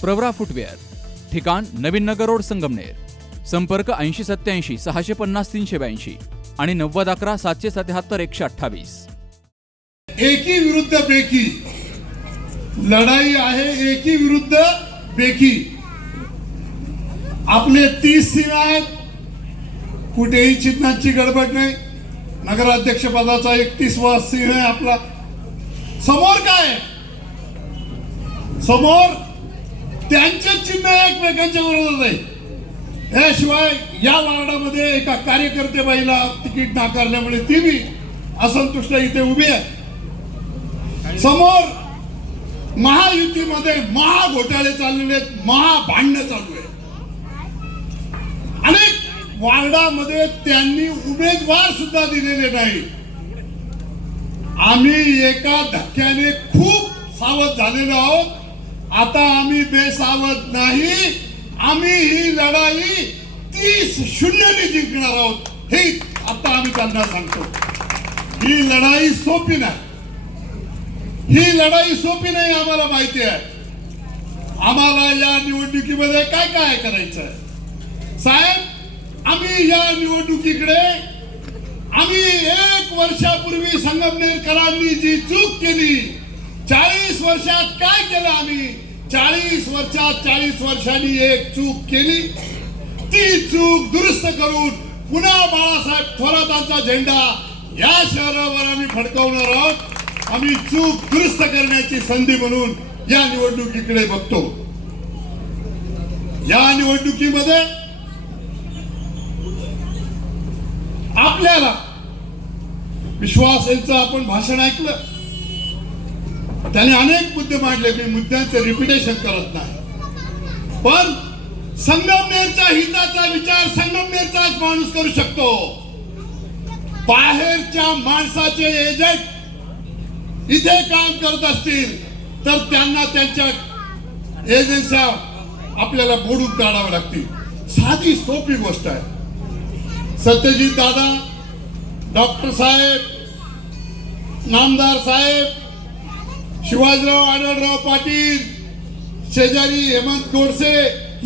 Pravara footwear ठिकाण नवीन नगर road Sangamner संपर्क ऐंशी सत्याऐंशी सहाशे पन्नास तीनशे ब्याऐंशी आणि नव्वद अकरा सातशे सत्याहत्तर एकशे अठ्ठावीस. एकी विरुद्ध बेकी. लढाई आहे एकी विरुद्ध बेकी. आपले तीस सिंह आहेत. कुठेही चिन्हाची गडबड नाही. नगराध्यक्ष पदाचा एकतीसवा सिंह आहे आपला. समोर काय? समोर त्यांचे चिन्ह एकमेकांच्या बरोबर आहे याशिवाय या वार्डामध्ये एका कार्यकर्ते बाईला तिकीट नाकारल्यामुळे ती बी असंतुष्ट इथे उभी आहे. समोर महायुतीमध्ये महा घोटाळे चाललेले आहेत महाभांडणं चालू आहे. अनेक वार्डामध्ये त्यांनी उमेदवार सुद्धा दिलेले नाही. आम्ही एका धक्क्याने खूप सावध झालेलो आहोत. आता आम्ही बेसावत नाही. आम्ही ही लढाई तीस शून्यने जिंकणार आहोत. हे आता आम्ही त्यांना सांगतो. ही लढाई सोपी नाही. ही लढाई सोपी नाही आम्हाला माहिती आहे. आम्हाला या निवडणुकीमध्ये काय काय करायचं आहे साहेब आम्ही या निवडणुकीकडे आम्ही एक वर्षापूर्वी संगमनेरकरांनी जी चूक केली चाळीस वर्षात काय केलं आम्ही? चाळीस वर्षात चाळीस वर्षांनी एक चूक केली. ती चूक दुरुस्त करून पुन्हा बाळासाहेब थोरातांचा झेंडा या शहरावर आम्ही फडकवणार आहोत. आम्ही चूक दुरुस्त करण्याची संधी म्हणून या निवडणुकीकडे बघतो. या निवडणुकीमध्ये आपल्याला विश्वास यांचं आपण भाषण ऐकलं. त्याने अनेक मुद्दे मांडले मी मुद्द्यांचे रिपिटेशन करत नाही. पण संगमनेरच्या हिताचा विचार संगमनेरचाच माणूस करू शकतो. बाहेरच्या माणसाचे एजंट इथे काम करत असतील तर त्यांना त्यांच्या एजन्स्या आपल्याला बोडून काढावं लागतील. साधी सोपी गोष्ट आहे. सत्यजित दादा डॉक्टर साहेब नामदार साहेब शिवाजीराव आढळराव पाटील शेजारी हेमंत गोडसे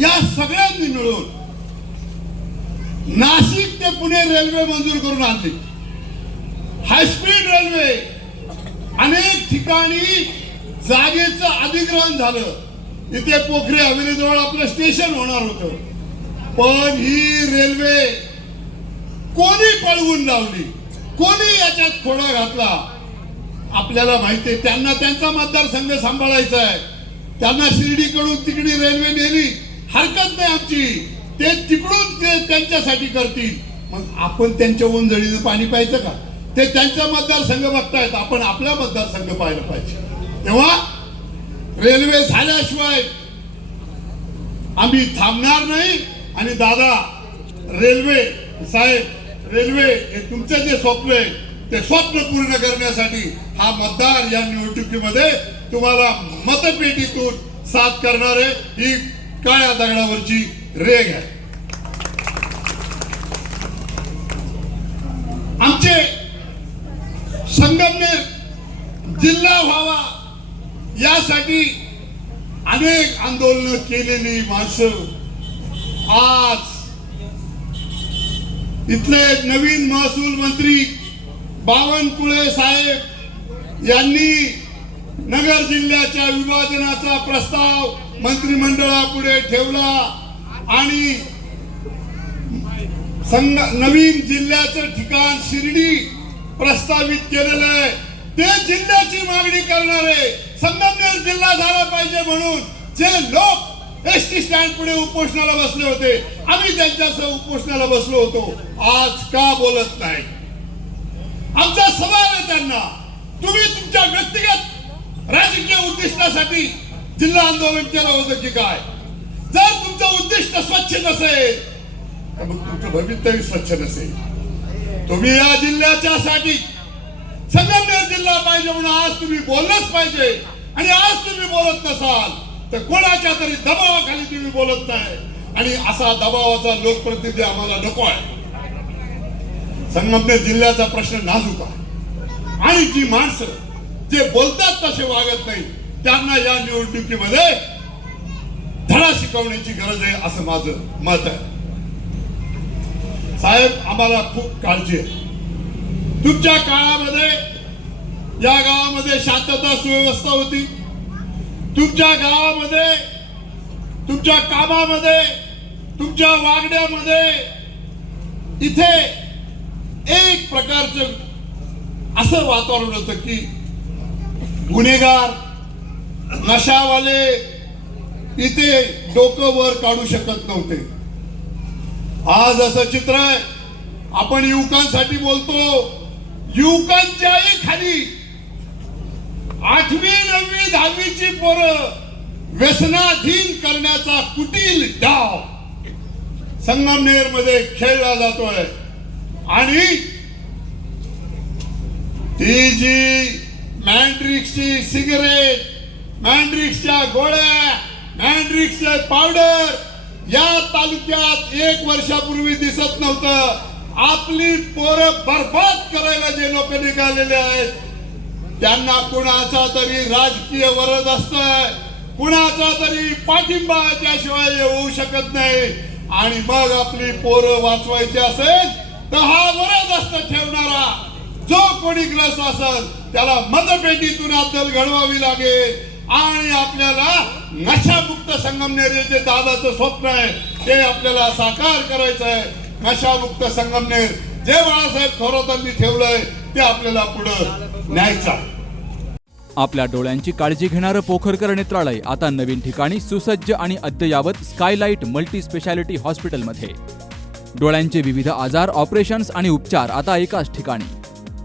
या सगळ्यांनी मिळून नाशिक ते पुणे रेल्वे मंजूर करून आणली. हायस्पीड रेल्वे अनेक ठिकाणी जागेचं अधिग्रहण झालं. इथे पोखरे हवेलीजवळ आपलं स्टेशन होणार होतं. पण ही रेल्वे कोणी पळवून लावली? कोणी याच्यात खोडा घातला? आपल्याला माहिती आहे त्यांना त्यांचा मतदारसंघ सांभाळायचा आहे. त्यांना शिर्डीकडून तिकडे रेल्वे नेली हरकत नाही आमची. ते तिकडून ते त्यांच्यासाठी करतील. मग आपण त्यांच्या ओंजळीनं पाणी प्यायचं का? ते त्यांचा मतदारसंघ बघतायत आपण आपला मतदारसंघ पाहिलं पाहिजे. तेव्हा रेल्वे झाल्याशिवाय आम्ही थांबणार नाही. आणि दादा रेल्वे साहेब रेल्वे हे तुमचं जे स्वप्न आहे ते स्वप्न पूर्ण करण्यासाठी हा मतदार या निवडणुकीमध्ये तुम्हाला मतपेटीतून साथ करणारे ही काळ्या दगडावरची रेग आहे. आमचे संगमनेर जिल्हा व्हावा यासाठी अनेक आंदोलन केलेली माणसं आज इथले नवीन महसूल मंत्री बावनकुळे साहेब यांनी नगर जिल्ह्याच्या विभाजनाचा प्रस्ताव मंत्रिमंडळापुढे ठेवला आणि संग नवीन जिल्ह्याचं ठिकाण शिर्डी प्रस्तावित केलेलं आहे. ते जिल्ह्याची मागणी करणारे संगमनेर जिल्हा झाला पाहिजे म्हणून जे लोक एस टी स्टँड पुढे उपोषणाला बसले होते आम्ही त्यांच्यासह उपोषणाला बसलो होतो. आज का बोलत नाही? आमचा सवाल आहे त्यांना. तुम्ही तुमच्या व्यक्तिगत राजकीय उद्दिष्टासाठी जिल्हा आंदोलन केलं होतं की काय? जर तुमचं उद्दिष्ट स्वच्छ नसेल तर मग तुमचं भवितव्य स्वच्छ नसेल. तुम्ही या जिल्ह्याच्या साठी संगमनेर जिल्हा पाहिजे म्हणून आज तुम्ही बोललंच पाहिजे. आणि आज तुम्ही बोलत नसाल तर कोणाच्या तरी दबावाखाली तुम्ही बोलत नाही. आणि असा दबावाचा लोकप्रतिनिधी आम्हाला नको आहे. संगमनेर जिल्ह्याचा प्रश्न नाजूक आहे. आणि जी माणसं जे बोलतात तसे वागत नाही त्यांना या निवडणुकीमध्ये धडा शिकवण्याची गरज आहे असं माझं मत आहे. साहेब आम्हाला खूप काळजी आहे. तुमच्या काळामध्ये या गावामध्ये शांतता सुव्यवस्था होती. तुमच्या गावामध्ये तुमच्या कामामध्ये तुमच्या वागण्यामध्ये इथे प्रकारचं असं वातावरण होतं की गुन्हेगार नशावाले इथे डोकं वर काढू शकत नव्हते. आज असं चित्र आहे. आपण युवकांसाठी बोलतो युवकांच्याही खाली आठवी नववी दहावीची पोरं व्यसनाधीन करण्याचा कुटील डाव संगमनेरमध्ये खेळला जातोय. आणि ती जी मॅन्ड्रिक्सची सिगरेट मॅन्ड्रिक्सच्या गोळ्या मॅन्ड्रिक्सचे पावडर. या तालुक्यात एक वर्षापूर्वी दिसत नव्हतं. आपली पोरं बर्बाद करायला जे लोक निघालेले आहेत त्यांना कुणाचा तरी राजकीय वरद असतंय कुणाचा तरी पाठिंबा त्याशिवाय होऊ शकत नाही. आणि मग आपली पोरं वाचवायची असेल तर हा वरद असत ठेवणारा. जो कोणी ग्रस्त असेल त्याला मतपेटीतून अद्दल घडवावी लागेल. आणि आपल्याला नशामुक्त संगमनेर जे दादाचं स्वप्न आहे ते आपल्याला साकार करायचं आहे. नशामुक्त संगमनेर जे बाळासाहेब थोरातांनी ठेवलंय ते आपल्याला पुढं न्यायचं आपल्या डोळ्यांची काळजी घेणारं पोखरकर नेत्रालय आता नवीन ठिकाणी सुसज्ज आणि अद्ययावत स्कायलाइट मल्टी स्पेशालिटी हॉस्पिटलमध्ये. डोळ्यांचे विविध आजार ऑपरेशन्स आणि उपचार आता एकाच ठिकाणी.